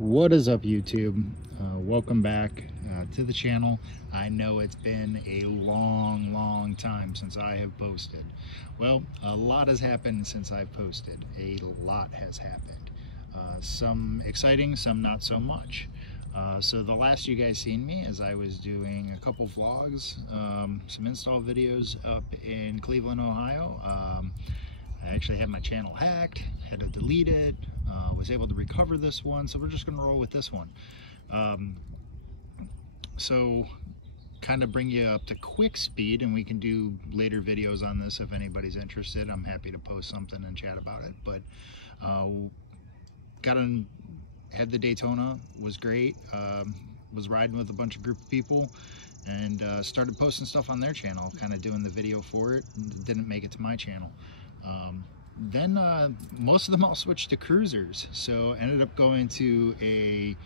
What is up, YouTube? Welcome back to the channel. I know it's been a long time since I have posted. Well, a lot has happened since I've posted. A lot has happened. Some exciting, some not so much. So the last you guys seen me as I was doing a couple vlogs, some install videos up in Cleveland, Ohio. I actually had my channel hacked, had to delete it, was able to recover this one, so we're just going to roll with this one. So kind of bring you up to quick speed, and we can do later videos on this if anybody's interested. I'm happy to post something and chat about it, but had the Daytona, was great, was riding with a bunch of group of people, and started posting stuff on their channel, kind of doing the video for it. Didn't make it to my channel. Then most of them all switched to cruisers, so ended up going to a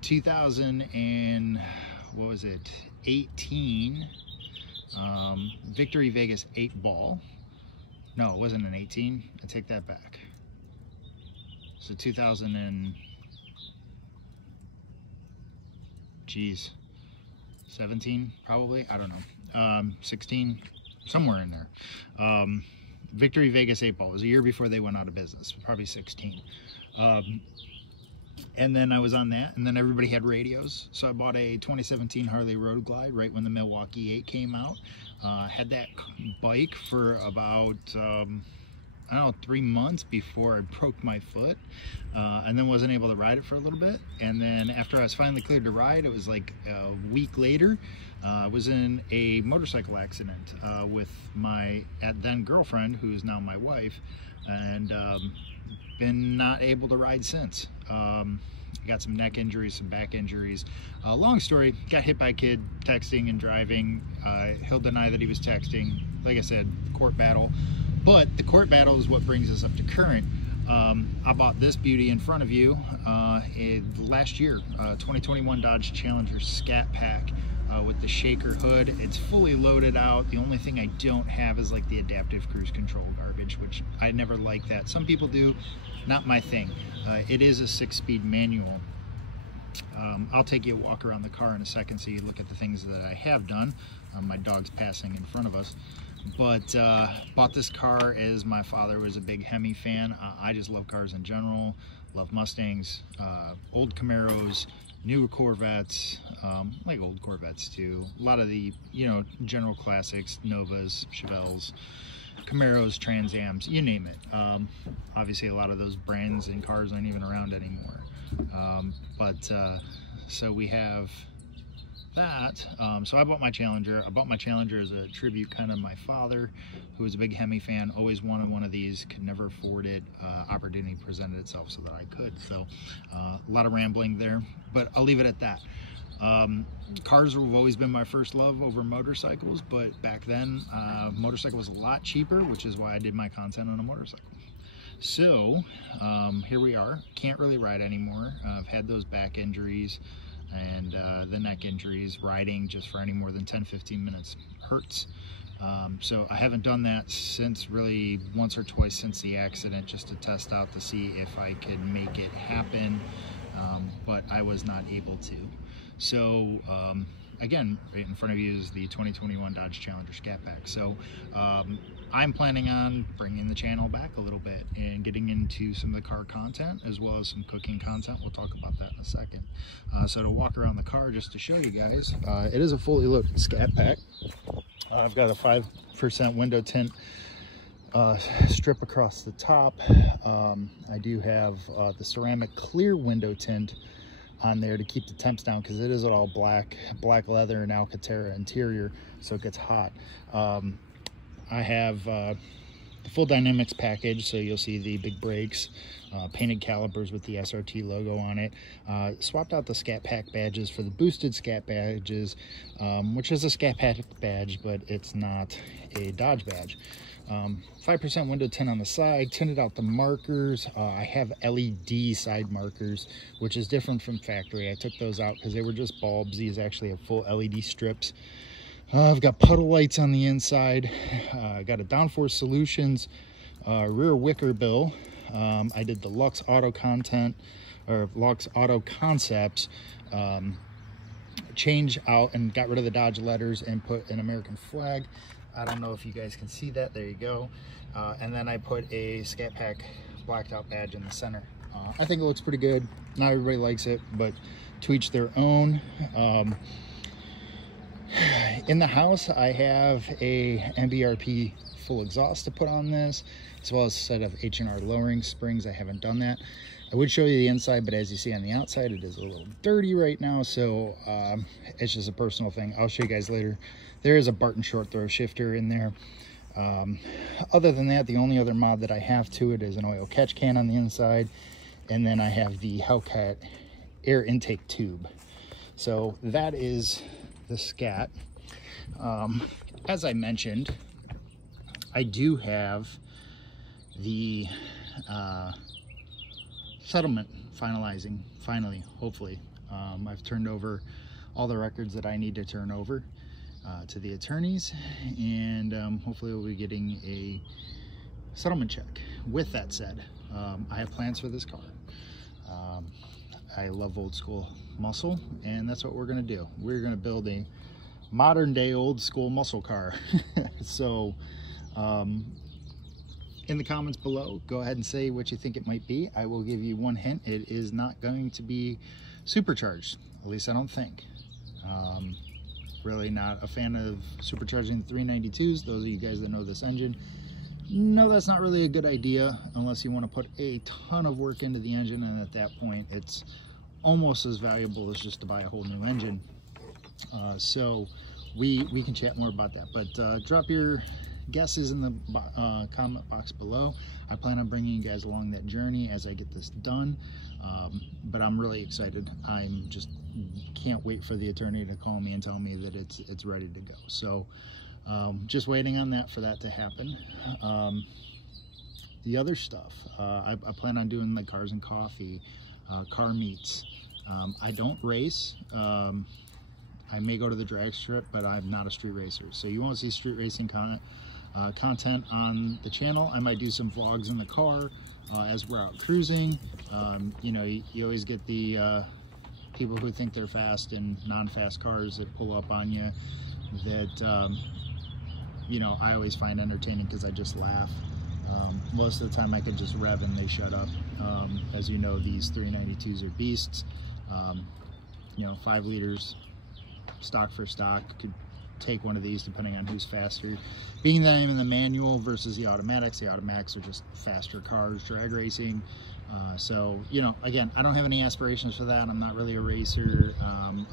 2018 Victory Vegas 8 ball. No, it wasn't an 18. I take that back. So 17 probably, I don't know, 16, somewhere in there. Victory Vegas 8 ball. It was a year before they went out of business, probably 16. And then I was on that, and then everybody had radios, so I bought a 2017 Harley Road Glide right when the Milwaukee 8 came out. Had that bike for about I don't know, 3 months before I broke my foot, and then wasn't able to ride it for a little bit. And then after I was finally cleared to ride, it was like a week later, I was in a motorcycle accident with my then girlfriend, who's now my wife, and been not able to ride since. Got some neck injuries, some back injuries. Long story, got hit by a kid texting and driving. He'll deny that he was texting. Like I said, court battle. But the court battle is what brings us up to current. I bought this beauty in front of you last year, 2021 Dodge Challenger Scat Pack with the shaker hood. It's fully loaded out. The only thing I don't have is like the adaptive cruise control garbage, which I never like that. Some people do, not my thing. It is a 6-speed manual. I'll take you a walk around the car in a second so you look at the things that I have done. My dog's passing in front of us. But bought this car as my father was a big Hemi fan. I just love cars in general, love Mustangs, old Camaros, newer Corvettes, like old Corvettes too. A lot of the, you know, general classics, Novas, Chevelles, Camaros, Trans Ams, you name it. Obviously a lot of those brands and cars aren't even around anymore. So we have that. So I bought my Challenger. I bought my Challenger as a tribute kind of my father, who was a big Hemi fan, always wanted one of these, could never afford it. Opportunity presented itself so that I could. So a lot of rambling there, but I'll leave it at that. Cars have always been my first love over motorcycles, but back then motorcycle was a lot cheaper, which is why I did my content on a motorcycle. So here we are. Can't really ride anymore. I've had those back injuries and the neck injuries. Riding just for any more than 10-15 minutes hurts. So I haven't done that since, really once or twice since the accident, just to test out to see if I could make it happen, but I was not able to. So again, right in front of you is the 2021 Dodge Challenger Scat Pack. So I'm planning on bringing the channel back a little bit and getting into some of the car content as well as some cooking content. We'll talk about that in a second. So to walk around the car just to show you guys, it is a fully loaded Scat Pack. I've got a 5% window tint strip across the top. I do have the ceramic clear window tint on there to keep the temps down, because it is all black leather and Alcantara interior, so it gets hot. I have the full dynamics package, so you'll see the big brakes, painted calipers with the SRT logo on it. Swapped out the Scat Pack badges for the boosted Scat badges, which is a Scat Pack badge, but it's not a Dodge badge. 5% window tint on the side, tinted out the markers. I have LED side markers, which is different from factory. I took those out because they were just bulbs. These actually have full LED strips. I've got puddle lights on the inside. I got a downforce solutions rear wicker bill I did the Lux Auto Content, or Lux Auto Concepts, change out and got rid of the Dodge letters and put an American flag. I don't know if you guys can see that. There you go. And then I put a Scat Pack blacked out badge in the center. I think it looks pretty good. Not everybody likes it, but to each their own. In the house, I have a MBRP full exhaust to put on this, as well as a set of H&R lowering springs. I haven't done that. I would show you the inside, but as you see on the outside, it is a little dirty right now, so it's just a personal thing. I'll show you guys later. There is a Barton short throw shifter in there. Other than that, the only other mod that I have to it is an oil catch can on the inside, and then I have the Hellcat air intake tube. So that is the Scat. As I mentioned, I do have the settlement finalizing, finally, hopefully. I've turned over all the records that I need to turn over to the attorneys, and hopefully we'll be getting a settlement check. With that said, I have plans for this car. I love old school muscle, and that's what we're gonna do. We're gonna build a modern day old school muscle car. So in the comments below, go ahead and say what you think it might be. I will give you one hint: it is not going to be supercharged, at least I don't think. Really not a fan of supercharging the 392s. Those of you guys that know this engine know that's not really a good idea unless you want to put a ton of work into the engine, and at that point it's almost as valuable as just to buy a whole new engine. So we can chat more about that, but drop your guesses in the comment box below. I plan on bringing you guys along that journey as I get this done, but I'm really excited. I'm just can't wait for the attorney to call me and tell me that it's ready to go. So just waiting on that for that to happen. The other stuff, I plan on doing the Cars and Coffee, car meets. I don't race. I may go to the drag strip, but I'm not a street racer. So you won't see street racing content on the channel. I might do some vlogs in the car as we're out cruising. You know, you always get the people who think they're fast in non-fast cars that pull up on you that, you know, I always find entertaining because I just laugh. Most of the time I could just rev and they shut up. As you know, these 392s are beasts. You know, 5 liters stock for stock. Could take one of these depending on who's faster. Being that I'm in the manual versus the automatics are just faster cars, drag racing. So, you know, again, I don't have any aspirations for that. I'm not really a racer.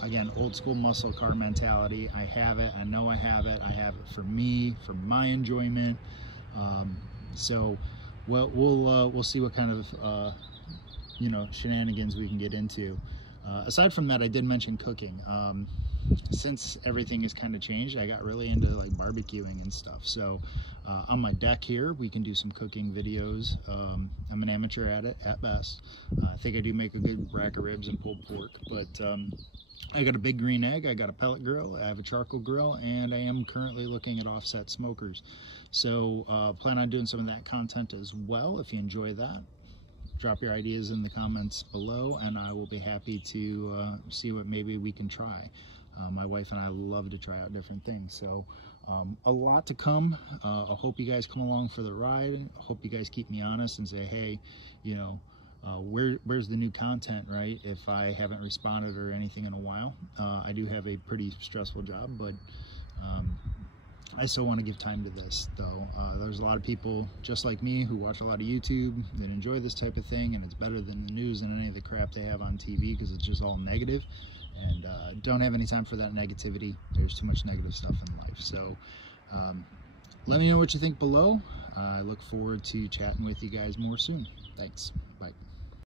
Again, old school muscle car mentality. I have it. I know I have it. I have it for me, for my enjoyment. So we'll see what kind of you know, shenanigans we can get into. Aside from that, I did mention cooking. Since everything has kind of changed, I got really into like barbecuing and stuff. So on my deck here, we can do some cooking videos. I'm an amateur at it at best. I think I do make a good rack of ribs and pulled pork, but I got a big green egg, I got a pellet grill, I have a charcoal grill, and I am currently looking at offset smokers. So plan on doing some of that content as well. If you enjoy that, drop your ideas in the comments below, and I will be happy to see what maybe we can try. My wife and I love to try out different things, so a lot to come. I hope you guys come along for the ride. I hope you guys keep me honest and say, hey, you know, where's the new content, right? If I haven't responded or anything in a while. I do have a pretty stressful job, but I still want to give time to this, though. There's a lot of people just like me who watch a lot of YouTube that enjoy this type of thing, and it's better than the news and any of the crap they have on TV because it's just all negative, and don't have any time for that negativity. There's too much negative stuff in life. So let me know what you think below. I look forward to chatting with you guys more soon. Thanks. Bye.